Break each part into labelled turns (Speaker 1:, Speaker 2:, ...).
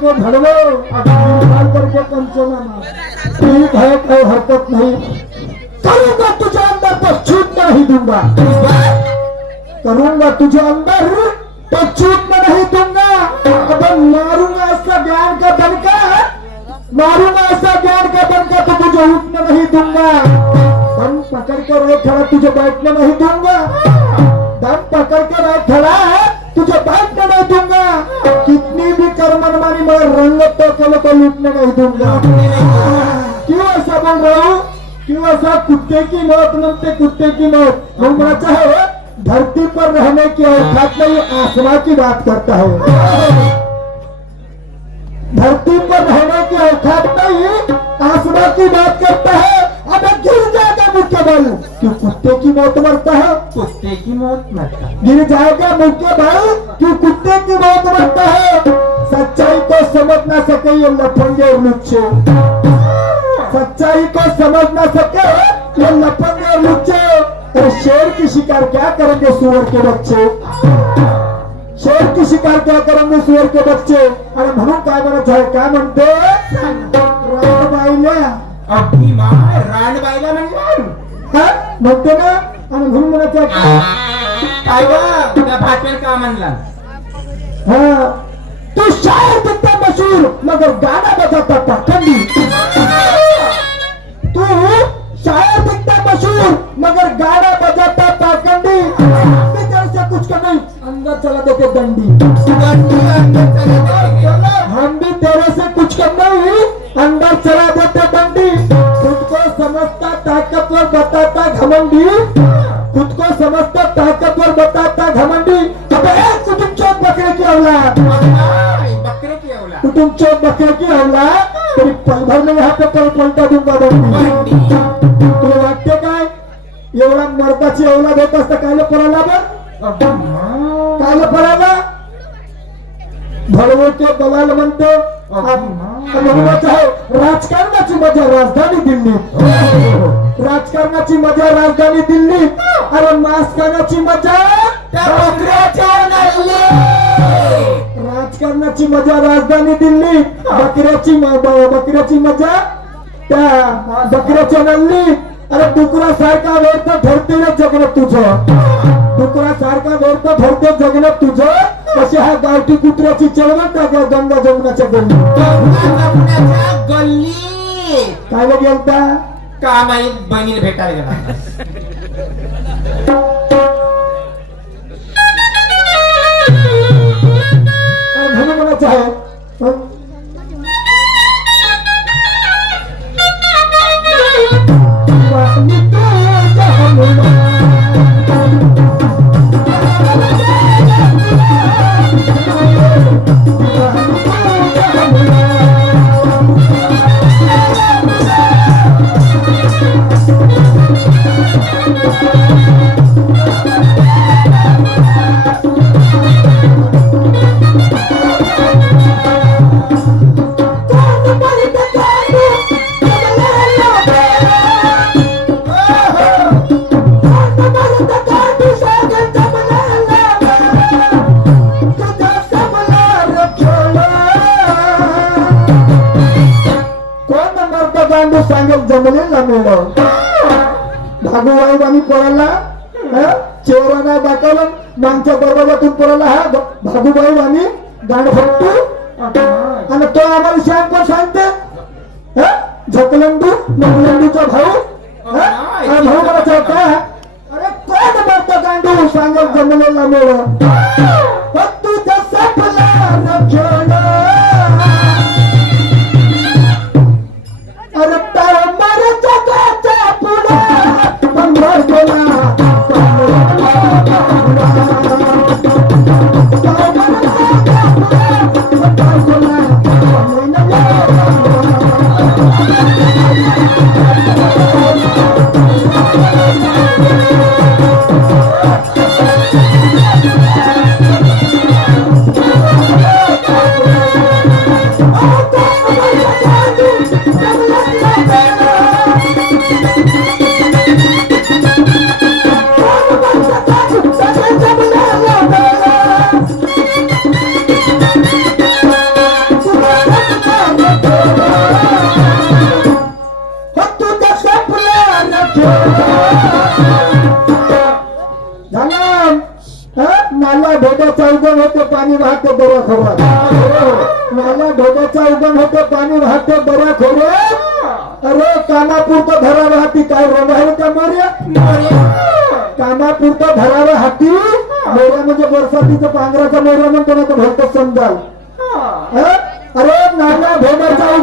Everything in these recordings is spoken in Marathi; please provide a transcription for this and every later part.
Speaker 1: को घडवं निकाल करके पंचों में हरकत नाही. करूंगा अंदर तो छूट नाही दूंगा करूंगा तुझ्या कुत्ते की मौत नमते कुत्ते की मौत। घूमना चाहे धरती पर रहने की औकात नहीं आसमां की बात करता है। धरती पर रहने की औकात नहीं आसमां की बात करता है। अबे गिर जाएगा मुख्य बल। क्यों कुत्ते की मौत मरता है?
Speaker 2: कुत्ते की मौत मरता
Speaker 1: गिर जाएगा मुख्य बल। क्यों कुत्ते की मौत मरता है? सच्चाई को समझ ना सके ये लफंगे और लुच्चे। सच्चाई को समझ ना सके। ये और लुच्चे अरे शेर की शिकार क्या करेंगे सुअर के बच्चे? शेर की शिकार क्या करेंगे सुअर के बच्चे? अरे म्हणून काय म्हणायचं आहे? काय म्हणते?
Speaker 2: रानबाईला.
Speaker 1: हा? ना? आणि म्हणून म्हणायचं आहे,
Speaker 2: काय का म्हणला?
Speaker 1: हाँ. तू शायर कितना मशहूर मगर गाना बजाता पाखंडी. तू शायर कितना मशहूर, मगर गाना बजाता पाखंडी तेरे से कुछ कर नहीं, अंदर चला देते डंडी हम भी तेरे से कुछ कर नहीं, अंदर चला देते डंडी खुद को समझता ताकतवर बताता घमंडी। खुद को समझता ताकतवर बताता घमंडी। अबे, कुटुंब चौक बकरे की
Speaker 2: बकरे की अवला
Speaker 1: कुटुंब चौक बकरे की औलाद? तेरी पल भर में यहाँ पे पल पलटा दूँगा तुला वाटते काय? एवढा मर्दाची औलाद होत असता कायला पराला बघ कायला पराला भरवते दलाल म्हणतो. राजकारणाची मजा राजधानी दिल्ली. राजकारणाची मजा राजधानी दिल्ली. अरे मांस खाण्याची मजा
Speaker 2: त्या.
Speaker 1: राजकारणाची मजा राजधानी दिल्ली. बकऱ्याची बकऱ्याची मजा त्या बकऱ्याच्या नल्ली अरे डुकरा सारखा व्यर्थ ठरते रे जगणं तुझं. डुकरा सारखा व्यर्थ ठरते जगणं तुझं. कशी हा गावठी कुत्र्याची चळवळ ग- गंगा जमुनाच्या गल्ली
Speaker 2: गल्ली
Speaker 1: काय गेलता
Speaker 2: का माहीत बहिणीला भेटायला गेला.
Speaker 1: म्हणून म्हणायचं आहे? तुझ्या नंबर गांडू सांगेल जमलेला मेळ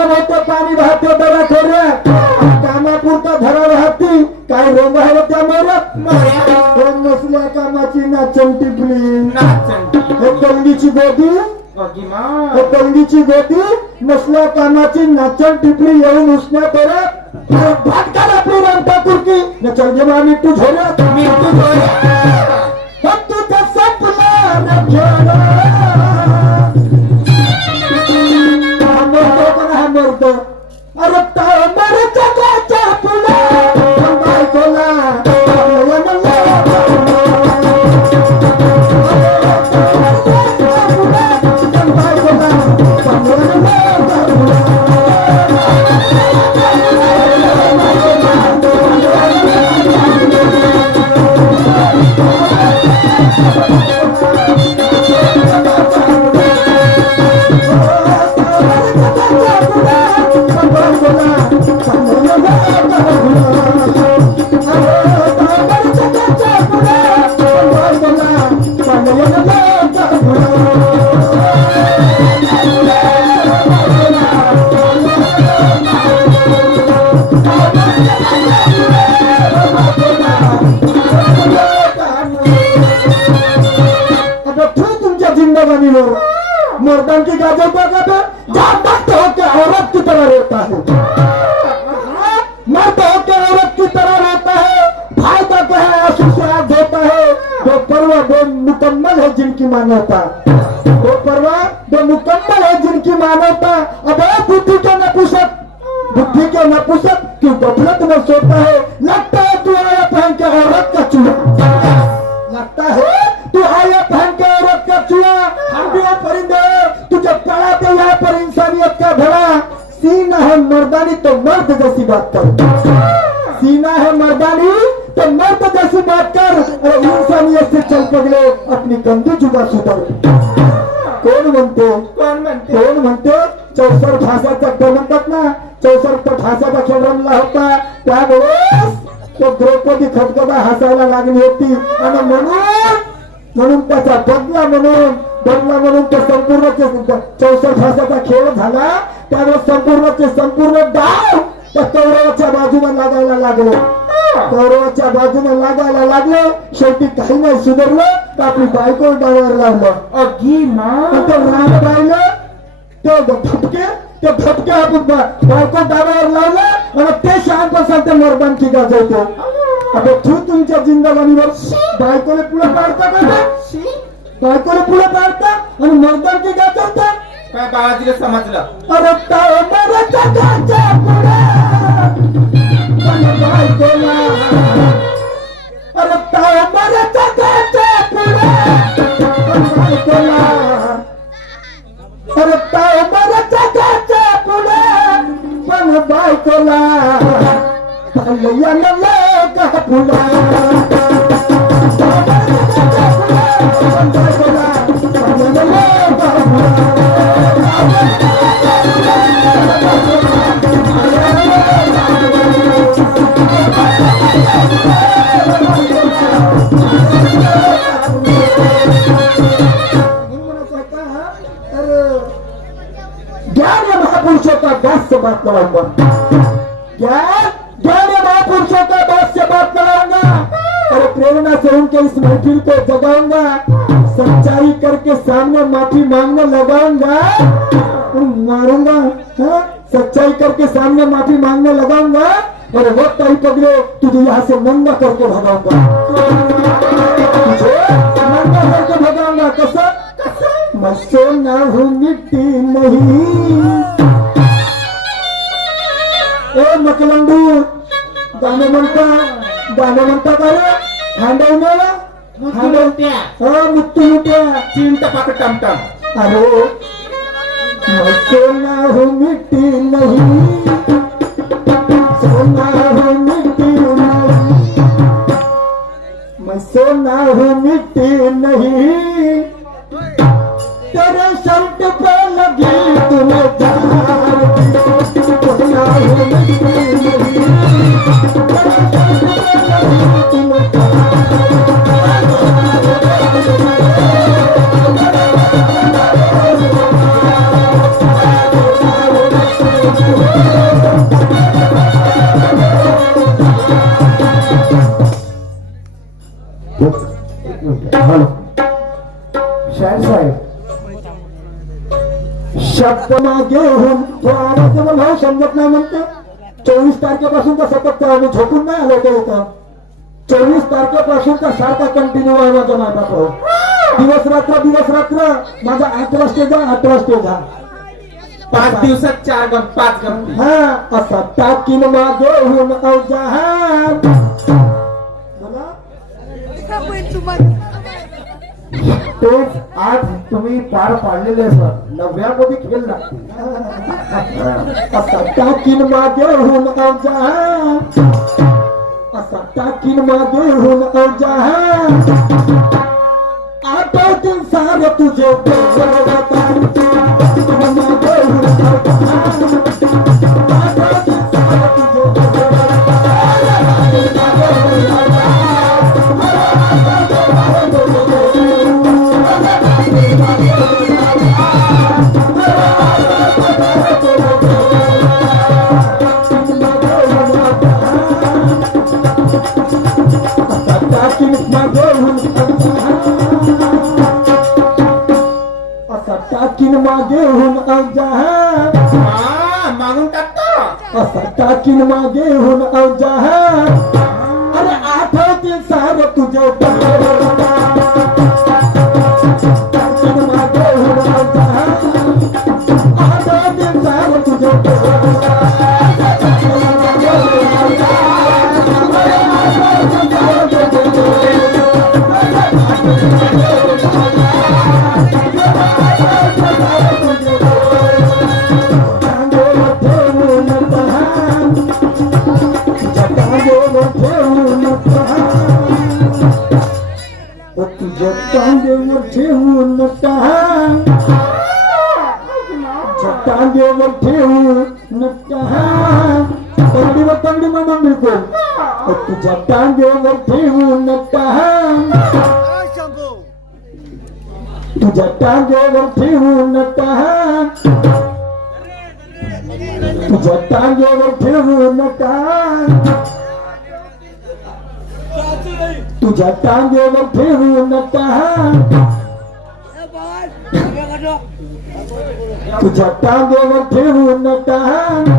Speaker 1: भोगाचा उगम होतं पाणी वाहते बऱ्या खोऱ्यात कामापुरतं धरावं हाती. काय रोग आहे रे त्या मोऱ्यात कोण नसल्या कामाची नाचन टिपली हे कलगीची गोदी? कलगीची गोदी? नसल्या कामाची नाचन टिपली येऊन उसण्या परत. भाटकाला आपली रामता कुर्की न चल आम्ही तू झोऱ्यात मर्दान की गाजवता का तो जान तक हो के औरत की तरह रहता है। मर्द हो के औरत की तरह रहता है। फायदा क्या है आंसू से आग धोता है। वो परवा वो मुकम्मल है जिनकी मान्यता जैसी बात कर। सीना है मर्दानी तो मर्द जैसी बात कर। और इंसानियत से चल पगले अपनी कंदी जुगा सुधर। कोण म्हणतो कोण म्हणतो चौसर फासाचा खेळ म्हणतात ना? चौसर तो फासाचा खेळ रमला होता। त्यावेळेस तो द्रौपदी खटखटा हसायला लागली होती। आणि म्हणून म्हणून त्याचा बदला म्हणून बदला म्हणून तो संपूर्ण चौसर फासाचा खेळ झाला। त्यावेळेस संपूर्णचे संपूर्ण डाव त्या कौरवाच्या बाजूने लागायला लागले कौरवाच्या बाजूने लागायला लागले शेवटी काही नाही सुधारलं तर आपली बायको डावावर लावलं आणि ते राम राहिलं ते धपके ते धपके आपण बा- बायको डाव्यावर लावलं आणि ते शांत बसाल ते मर्दानकी गाजवतो आता तू तुमच्या जिंदगानीवर बायकोला पुढे पाडता का ते? बायकोला पुढे पाडता आणि मर्दानकी गाजवता
Speaker 2: काय बाळाजीला समजलं
Speaker 1: अरे तांबऱ्या जगाच्या पुढे पण बायकोला सामने माफी मांगने लगाऊंगा और वक्त आई पगले तुझे यहाँ से नंगा करके भगाऊंगा तुझे नंगा करके भगाऊंगा कसं? मैं सोना हूँ मिट्टी नहीं ए मकलंडू गाणं म्हणता गाणं म्हणता का रे खांडवण्याला
Speaker 2: मुत्या
Speaker 1: हा मुत्तू मुट्या
Speaker 2: चिंट पाक टमटम.
Speaker 1: अरे मैं मिट्टी सोना हूँ मिट्टी नहीं. हूँ मिट्टी नहीं तेरे शर्ट पे लगी तुम्हें जान की। पुतला मिट्टी नहीं आम्ही झोपून नाही आलो ते इथं. चोवीस तारखेपासून तर सारखा कंटिन्यू आहे माझा माझा दिवस रात्र दिवस रात्र माझा अठरा स्टेज आहे अठरा स्टेज आहे
Speaker 2: पाच दिवसात चार गण पाच गण.
Speaker 1: हा असा टाकीन मागे होऊन बोला
Speaker 3: तेच आज तुम्ही पार पाडलेले सर. नव्यामध्ये खेळ लागतील.
Speaker 1: असा टाकीन मागे होऊन अवजाहान असा टाकीन मागे होऊन आठवतील सार तुझे मागे होऊन असा टाकीन मागे होऊन तुझ्या टांगेवर ठेवून टांग तुझ्या टांगेवर ठेवून टांग तुझ्या टांगेवर ठेवून टांग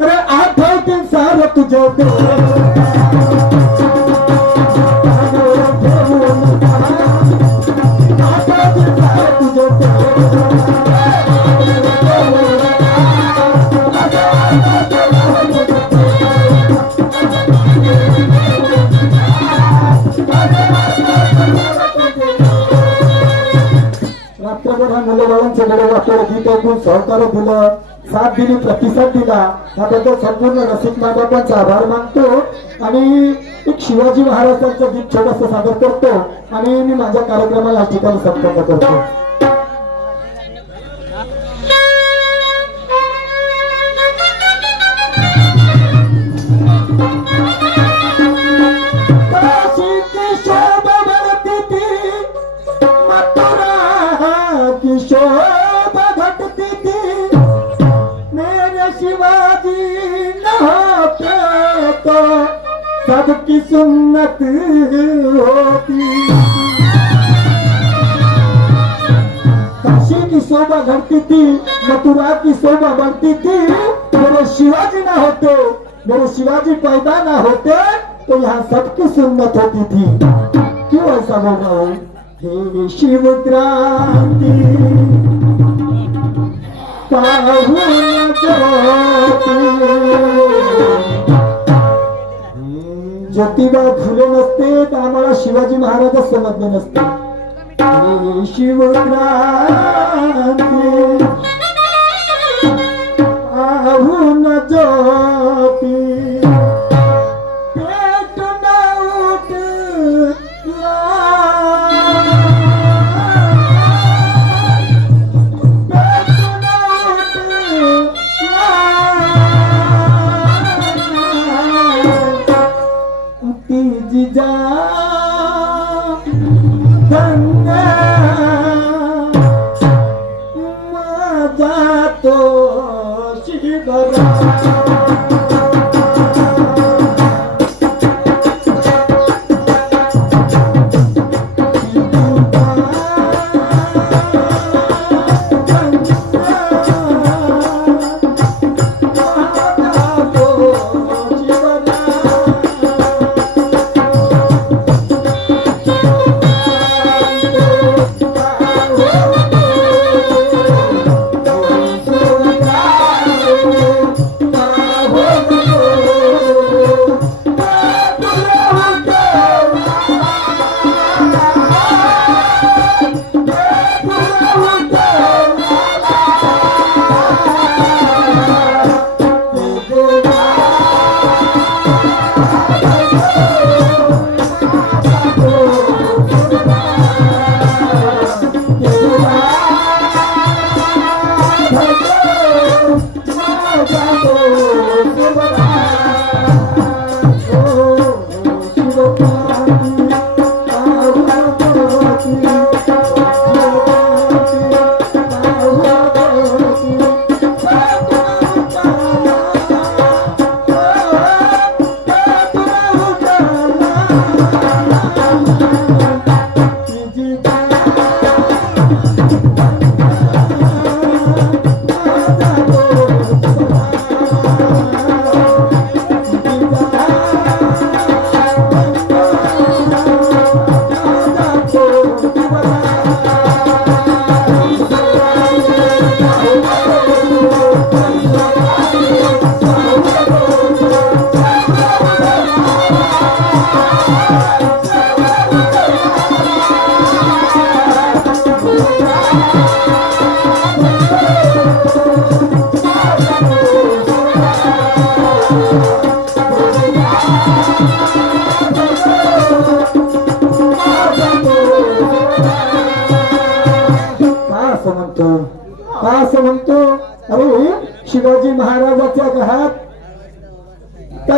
Speaker 1: अरे आठवते सार तुझ्या रात्रभर हा मुलबाळांचं बरोबर आपल्याला गीत ऐकून सहकार्य दिलं साथ दिली प्रतिसाद दिला त्याबद्दल संपूर्ण रसिक माध्यमांचा आभार मानतो. आणि एक शिवाजी महाराजांचं गीत छोटस सादर करतो. आणि मी माझ्या कार्यक्रमाला ठिकाणी संपन्न करतो. सुन्नत होती. काशी की शोभा घटती थी मथुरा की शोभा बढ़ती थी मेरे शिवाजी ना होते मेरे शिवाजी पैदा ना होते तो यहाँ सबकी सुन्नत होती थी क्यों ऐसा बोल रहा हूँ? हे शिव क्रांति पाहुन ज्योती ज्योतिबा फुले नसते तर आम्हाला शिवाजी महाराजच समजले नसते. हे शिवक्रांती. पाहुन जो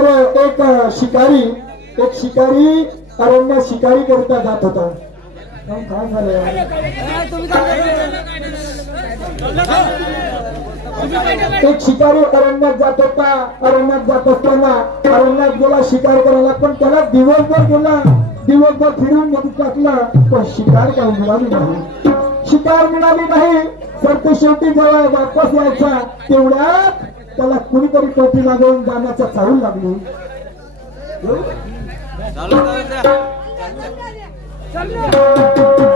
Speaker 1: एक शिकारी एक शिकारी अरण्य शिकारी करता जात होता. काय झालं एक शिकारी अरण्यात जात होता अरण्यात जात असताना अरण्यात गेला शिकार करायला पण त्याला दिवसभर गेला दिवसभर फिरून मध्ये टाकला पण शिकार काय मिळाली नाही. शिकार मिळाली नाही तर ते शेवटी जेव्हा वापस यायचा तेवढ्यात त्याला कुणीतरी टोपी लागून जाण्याचा चालू लागली कधी